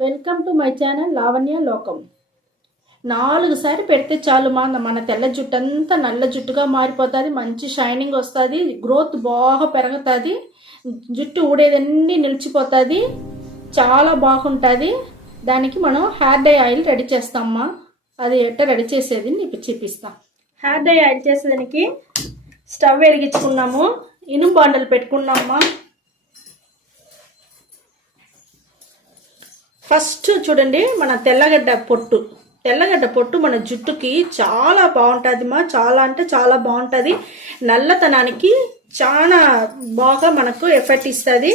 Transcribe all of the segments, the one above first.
Welcome to my channel Lavanya Lokam. నాలుగు సారి పెడితే చాలు మా మన తెల్ల జుట్టు అంతా నల్ల జుట్టుగా మారిపోతుంది మంచి షైనింగ్ వస్తుంది గ్రోత్ బాగా పెరుగుతుంది జుట్టు ఊడేదన్నీ నిలిచిపోతుంది చాలా బాగుంటుంది. దానికి మనం హెయిర్ డై ఆయిల్ రెడీ చేస్తామమ్మా అది ఎట్ట రెడీ చేసేది నీకు చూపిస్తాం. హెయిర్ డై ఆయిల్ చేసేదానికి స్టవ్ వెలిగించుకున్నాము ఇనుము బాండలు పెట్టుకున్నామా ఫస్ట్ చూడండి మన తెల్లగడ్డ పొట్టు. తెల్లగడ్డ పొట్టు మన జుట్టుకి చాలా బాగుంటుంది మా. చాలా అంటే చాలా బాగుంటుంది. నల్లతనానికి చాలా బాగా మనకు ఎఫెక్ట్ ఇస్తుంది.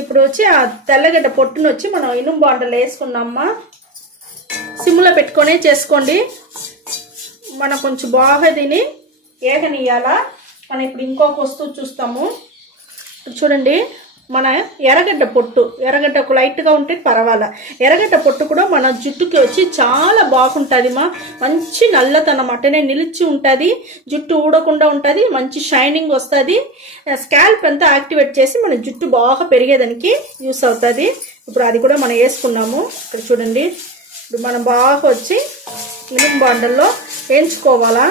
ఇప్పుడు వచ్చి ఆ తెల్లగడ్డ పొట్టును వచ్చి మనం ఇనుము బాండలు వేసుకున్నామా సిమ్లో పెట్టుకొనే చేసుకోండి. మనం కొంచెం బాగా తిని ఏగనియాల మనం ఇప్పుడు ఇంకొక వస్తువు చూస్తాము. చూడండి. మన ఎర్రగడ్డ పొట్టు. ఎర్రగడ్డ ఒక లైట్గా ఉంటే పర్వాలా. ఎర్రగడ్డ పొట్టు కూడా మన జుట్టుకి వచ్చి చాలా బాగుంటుంది మా మంచి నల్లతనం అట్టనే నిలిచి ఉంటుంది. జుట్టు ఊడకుండా ఉంటుంది. మంచి షైనింగ్ వస్తుంది. స్కాల్ప్ అంతా యాక్టివేట్ చేసి మన జుట్టు బాగా పెరిగేదానికి యూస్ అవుతుంది. ఇప్పుడు అది కూడా మనం వేసుకున్నాము. ఇక్కడ చూడండి. ఇప్పుడు మనం బాగా వచ్చి ఇనుము బాండల్లో వేయించుకోవాలా.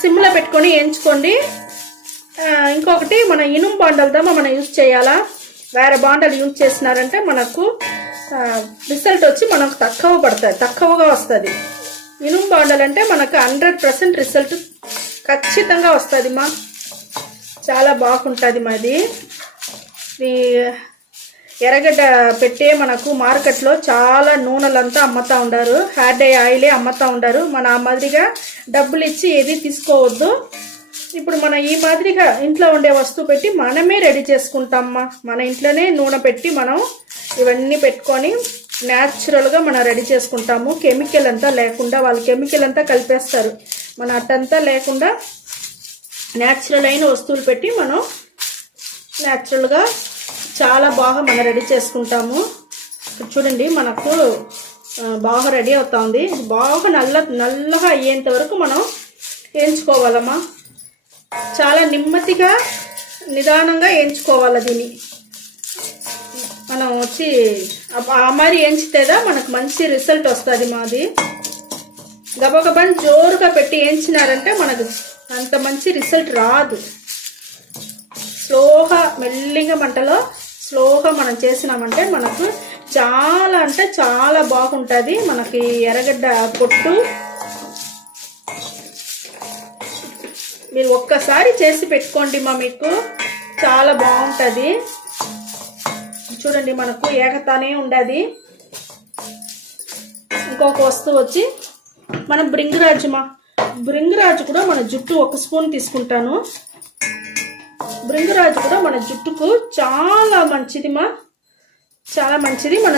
సిమ్లో పెట్టుకొని వేయించుకోండి. ఇంకొకటి మన ఇనుము బాండలతో మనం యూజ్ చేయాలా? వేరే బాండలు యూజ్ చేసినారంటే మనకు రిజల్ట్ వచ్చి మనకు తక్కువ పడుతుంది తక్కువగా వస్తుంది. ఇనుము బాండలు అంటే మనకు హండ్రెడ్ పర్సెంట్ రిజల్ట్ ఖచ్చితంగా వస్తుంది మా. చాలా బాగుంటుంది మాది. ఈ ఎర్రగడ్డ పెట్టే మనకు మార్కెట్లో చాలా నూనెలంతా అమ్ముతూ ఉండారు. హెయిర్ ఆయిలే అమ్ముతూ ఉండారు. మన ఆ మాదిరిగా డబ్బులు ఇచ్చి ఏది తీసుకోవద్దు. ఇప్పుడు మనం ఈ మాదిరిగా ఇంట్లో ఉండే వస్తువు పెట్టి మనమే రెడీ చేసుకుంటామమ్మా. మన ఇంట్లోనే నూనె పెట్టి మనం ఇవన్నీ పెట్టుకొని న్యాచురల్గా మనం రెడీ చేసుకుంటాము. కెమికల్ అంతా లేకుండా వాళ్ళు కెమికల్ అంతా కలిపేస్తారు. మన అట్టంతా లేకుండా న్యాచురల్ అయిన వస్తువులు పెట్టి మనం న్యాచురల్గా చాలా బాగా మనం రెడీ చేసుకుంటాము. చూడండి మనకు బాగా రెడీ అవుతుంది బాగా నల్ల నల్లగా అయ్యేంత వరకు మనం వేయించుకోవాలమ్మా. చాలా నెమ్మదిగా నిదానంగా వేయించుకోవాలి దీన్ని. మనం వచ్చి ఆ- మరి వేయించితేదా మనకు మంచి రిజల్ట్ వస్తుంది మాది. గబగబని జోరుగా పెట్టి వేయించినారంటే మనకు అంత మంచి రిజల్ట్ రాదు. స్లోగా మెల్లిగా మంటలో స్లోగా మనం చేసినామంటే మనకు చాలా అంటే చాలా బాగుంటుంది. మనకి ఎర్రగడ్డ పొట్టు మీరు ఒక్కసారి చేసి పెట్టుకోండి మా మీకు. చాలా బాగుంటుంది. చూడండి మనకు ఏకతానే ఉండదు. ఇంకొక వస్తువు వచ్చి మన బ్రింగరాజు మా బ్రింగరాజు కూడా మన జుట్టు ఒక స్పూన్ తీసుకుంటాను. బ్రింగరాజు కూడా మన జుట్టుకు చాలా మంచిది మా చాలా మంచిది. మన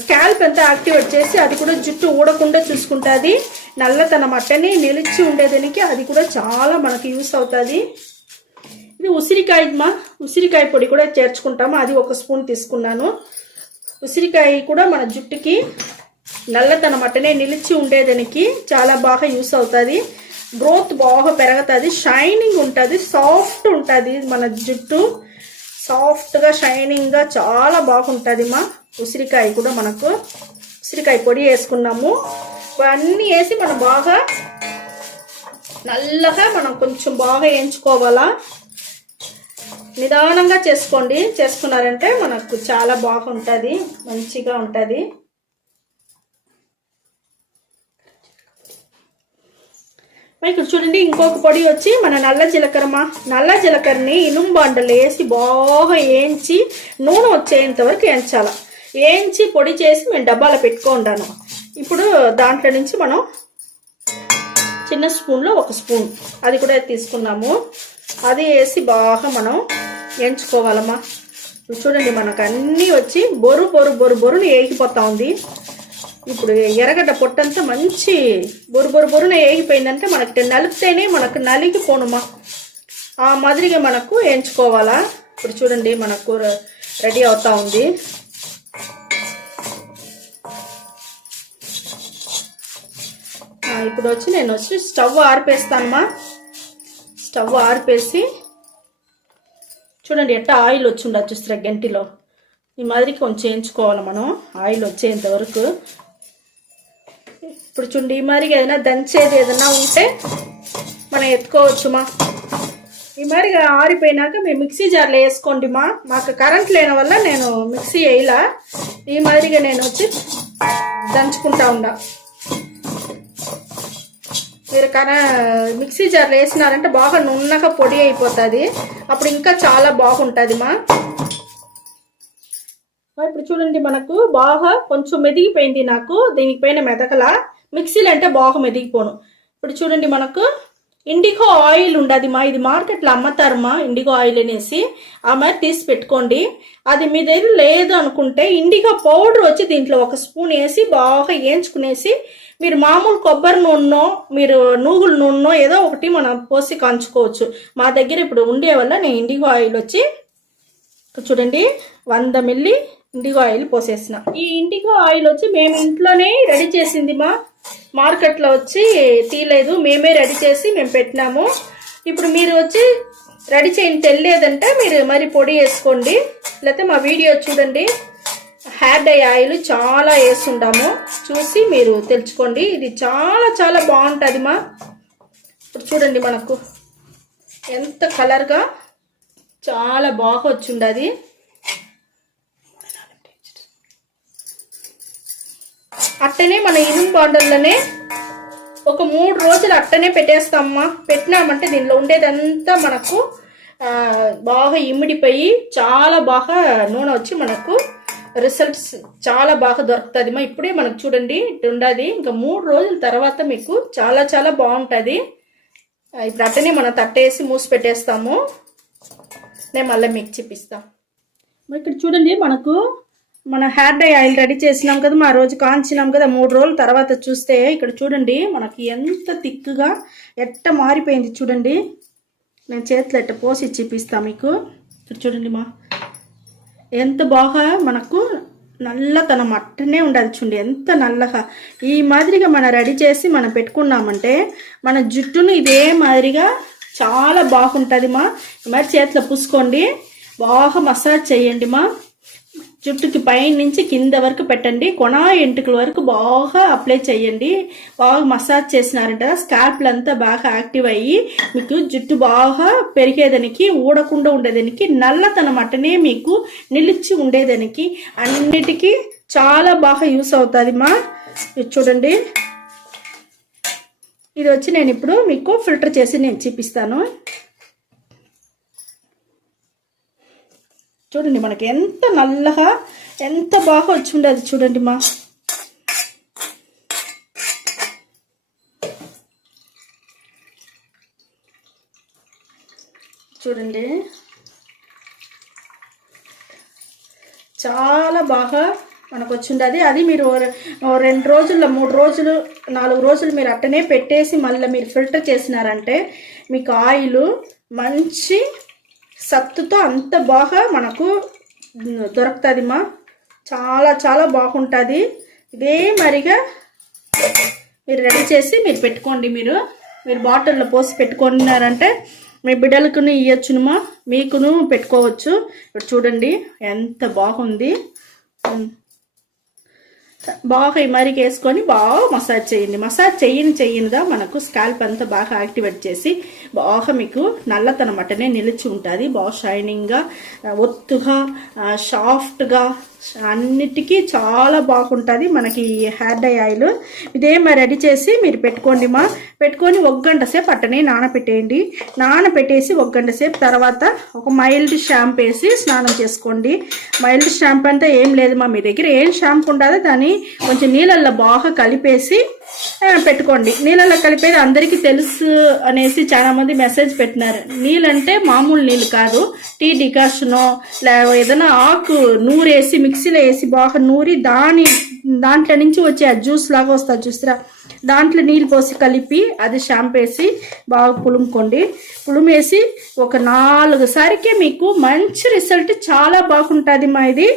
స్కాల్ప్ అంతా యాక్టివేట్ చేసి అది కూడా జుట్టు ఊడకుండా చూసుకుంటుంది. నల్లతనం అట్టనే నిలిచి ఉండేదానికి అది కూడా చాలా మనకి యూస్ అవుతుంది. ఇది ఉసిరికాయ మా ఉసిరికాయ పొడి కూడా చేర్చుకుంటాము అది ఒక స్పూన్ తీసుకున్నాను. ఉసిరికాయ కూడా మన జుట్టుకి నల్లతనం అట్టనే నిలిచి ఉండేదానికి చాలా బాగా యూస్ అవుతుంది. గ్రోత్ బాగా పెరుగుతుంది. షైనింగ్ ఉంటుంది. సాఫ్ట్ ఉంటుంది మన జుట్టు. సాఫ్ట్గా షైనింగ్గా చాలా బాగుంటుంది మా ఉసిరికాయ కూడా మనకు. ఉసిరికాయ పొడి వేసుకున్నాము. ఇవన్నీ వేసి మనం బాగా నల్లగా మనం కొంచెం బాగా వేయించుకోవాలా. నిదానంగా చేసుకోండి. చేసుకున్నారంటే మనకు చాలా బాగుంటుంది. మంచిగా ఉంటుంది. ఇక్కడ చూడండి ఇంకొక పొడి వచ్చి మన నల్ల జీలకర్రమా నల్ల జీలకర్రని ఇనుము బండలు వేసి బాగా వేయించి నూనె వచ్చేంత వరకు వేయించాల. వేయించి పొడి చేసి మేము డబ్బాలో పెట్టుకుంటాను. ఇప్పుడు దాంట్లో నుంచి మనం చిన్న స్పూన్లో ఒక స్పూన్. అది కూడా తీసుకున్నాము. అది వేసి బాగా మనం వేయించుకోవాలమ్మా. చూడండి మనకు అన్నీ వచ్చి బొరు బొరు బొరు బొరుని ఏగిపోతా ఉంది. ఇప్పుడు ఎర్రగడ్డ పొట్టంతా మంచి బొరు బొరు బొరున ఏగిపోయిందంటే మనకి నలిపితేనే మనకు నలిగిపోనుమా. ఆ మాదిరిగా మనకు వేయించుకోవాలా? ఇప్పుడు చూడండి మనకు రెడీ అవుతా ఉంది. ఇప్పుడు వచ్చి నేను వచ్చి స్టవ్ ఆరిపేస్తానమ్మా. స్టవ్ ఆరిపేసి చూడండి ఎట్ట ఆయిల్ వచ్చి ఉండొచ్చు గంటిలో. ఈ మాదిరి కొంచెం చేయించుకోవాలి మనం ఆయిల్ వచ్చేంత వరకు. ఇప్పుడు చూడండి ఈ ఏదైనా దంచేది ఏదైనా ఉంటే మనం ఎత్తుకోవచ్చు మా ఈ మాదిరిగా ఆరిపోయినాక మేము మిక్సీ జార్లో వేసుకోండి మా మాకు కరెంట్ లేని వల్ల నేను మిక్సీ వేయలా. ఈ మాదిరిగా నేను వచ్చి దంచుకుంటా ఉండా. మీరు కన మిక్సీ జార్లో వేసినారంటే బాగా నున్నగా పొడి అయిపోతుంది. అప్పుడు ఇంకా చాలా బాగుంటుంది మా ఇప్పుడు చూడండి మనకు బాగా కొంచెం మెదిగిపోయింది నాకు. దీనిపైన మెదకలా. మిక్సీలు అంటే బాగా మెదిగిపోను ఇప్పుడు చూడండి మనకు ఇండిగో ఆయిల్ ఉండదు మా ఇది మార్కెట్లో అమ్ముతారు ఇండిగో ఆయిల్ అనేసి. ఆ మరి తీసి పెట్టుకోండి. అది మీ దగ్గర లేదు అనుకుంటే ఇండిగో పౌడర్ వచ్చి దీంట్లో ఒక స్పూన్ వేసి బాగా వేయించుకునేసి మీరు మామూలు కొబ్బరి నూనె మీరు నూగుల నూనె ఏదో ఒకటి మనం పోసి కాంచుకోవచ్చు. మా దగ్గర ఇప్పుడు ఉండే వల్ల నేను ఇండిగో ఆయిల్ వచ్చి చూడండి వంద మిల్లీ ఇండిగో ఆయిల్ పోసేసిన. ఈ ఇండిగో ఆయిల్ వచ్చి మేము ఇంట్లోనే రెడీ చేసింది మా. మార్కెట్లో వచ్చి తీయలేదు మేమే రెడీ చేసి మేము పెట్టినాము. ఇప్పుడు మీరు వచ్చి రెడీ చేయని తెలియదంటే మీరు మరి పొడి వేసుకోండి. లేకపోతే మా వీడియో చూడండి. హెయిర్ డై ఆయిల్ చాలా వేస్తుంటాము. చూసి మీరు తెలుసుకోండి. ఇది చాలా చాలా బాగుంటుంది మా. ఇప్పుడు చూడండి మనకు. ఎంత కలర్గా చాలా బాగా వచ్చిండది అట్టనే మన ఇనుము బాండల్లోనే ఒక మూడు రోజులు అట్టనే పెట్టేస్తామమ్మా. పెట్టినామంటే దీనిలో ఉండేదంతా మనకు బాగా ఇమిడిపోయి చాలా బాగా నూనె వచ్చి మనకు రిజల్ట్స్ చాలా బాగా దొరుకుతుంది మా ఇప్పుడే మనకు చూడండి ఇటు ఉండదు. ఇంకా మూడు రోజుల తర్వాత మీకు చాలా చాలా బాగుంటుంది. ఇప్పుడు అట్టనే మనం తట్టేసి మూసి పెట్టేస్తాము. నేను మళ్ళీ మీకు చూపిస్తాం. ఇక్కడ చూడండి మనకు మన హెయిర్ డై ఆయిల్ రెడీ చేసినాం కదా మా రోజు కాంచినాం కదా మూడు రోజుల తర్వాత చూస్తే ఇక్కడ చూడండి మనకి ఎంత తిక్కుగా ఎట్ట మారిపోయింది చూడండి. నేను చేతిలో ఎట్ట పోసి చూపిస్తా మీకు. ఇక్కడ చూడండి మా. ఎంత బాగా మనకు నల్లతనం అట్టనే ఉండదు చూడండి ఎంత నల్లగా. ఈ మాదిరిగా మనం రెడీ చేసి మనం పెట్టుకున్నామంటే మన జుట్టును ఇదే మాదిరిగా చాలా బాగుంటుంది మా. ఈ మరి చేతిలో పూసుకోండి బాగా మసాజ్ చేయండి మా. జుట్టుకి పైనుంచి కింద వరకు పెట్టండి. కొన ఎంటుకల వరకు బాగా అప్లై చేయండి. బాగా మసాజ్ చేసినారంట స్కాల్ప్లు అంతా బాగా యాక్టివ్ అయ్యి మీకు జుట్టు బాగా పెరిగేదానికి ఊడకుండా ఉండేదానికి నల్లతనం అట్టనే మీకు నిలిచి ఉండేదానికి అన్నిటికీ చాలా బాగా యూస్ అవుతుంది మా చూడండి. ఇది వచ్చి నేను ఇప్పుడు మీకు ఫిల్టర్ చేసి నేను చూపిస్తాను. చూడండి మనకి ఎంత నల్లగా ఎంత బాగా వచ్చి ఉండేది చూడండి మా. చూడండి. చాలా బాగా మనకు వచ్చిండది అది మీరు రెండు రోజుల్లో మూడు రోజులు నాలుగు రోజులు మీరు అట్టనే పెట్టేసి మళ్ళీ మీరు ఫిల్టర్ చేసినారంటే మీకు ఆయిల్ మంచి సత్తుతో అంత బాగా మనకు దొరుకుతుందిమా చాలా చాలా బాగుంటుంది. ఇదే మరిగా మీరు రెడీ చేసి మీరు పెట్టుకోండి మీరు. మీరు బాటిల్లో పోసి పెట్టుకున్నారంటే మీ బిడ్డలకును ఇవ్వచ్చునుమా మీకును పెట్టుకోవచ్చు. ఇప్పుడు చూడండి ఎంత బాగుంది. బాగా ఈ మరికి వేసుకొని బాగా మసాజ్ చేయండి. మసాజ్ చేయని చెయ్యనిగా మనకు స్కాల్ప్ అంతా బాగా యాక్టివేట్ చేసి బాగా మీకు నల్లతనం మటనే నిలిచి ఉంటుంది. బాగా షైనింగ్గా ఒత్తుగా సాఫ్ట్గా అన్నిటికీ చాలా బాగుంటుంది మనకి హెయిర్ డై ఆయిల్. ఇదే మరి రెడీ చేసి మీరు పెట్టుకోండి మా పెట్టుకొని ఒక గంట సేపు అట్టనే నానబెట్టేయండి నానబెట్టేసి ఒక గంట సేపు తర్వాత ఒక మైల్డ్ షాంపూ వేసి స్నానం చేసుకోండి. మైల్డ్ షాంపూ అంతా ఏం లేదు మా మీ దగ్గర. ఏం షాంపూ ఉండదో దాన్ని కొంచెం నీళ్ళల్లో బాగా కలిపేసి పెట్టుకోండి. నీళ్ళల్లో కలిపేది అందరికీ తెలుసు అనేసి చాలామంది మెసేజ్ పెట్టినారు. నీళ్ళంటే మామూలు నీళ్ళు కాదు. టీ డికాషనో లే ఏదైనా ఆకు నూరేసి మిక్సీలో వేసి బాగా నూరి దాని దాంట్లో నుంచి వచ్చే ఆ జ్యూస్ లాగా వస్తుంది చూసిరా? దాంట్లో నీళ్ళు పోసి కలిపి అది షాంపూ వేసి బాగా పులుముకోండి పులుమేసి ఒక నాలుగు సారికే మీకు మంచి రిజల్ట్ చాలా బాగుంటుంది మా ఇది.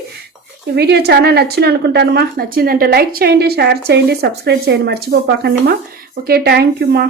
ఈ వీడియో చాలా నచ్చింది అనుకుంటాను మా. నచ్చిందంటే లైక్ చేయండి షేర్ చేయండి సబ్స్క్రైబ్ చేయండి మర్చిపోపాకండి మా. ఓకే థ్యాంక్ యూ మా.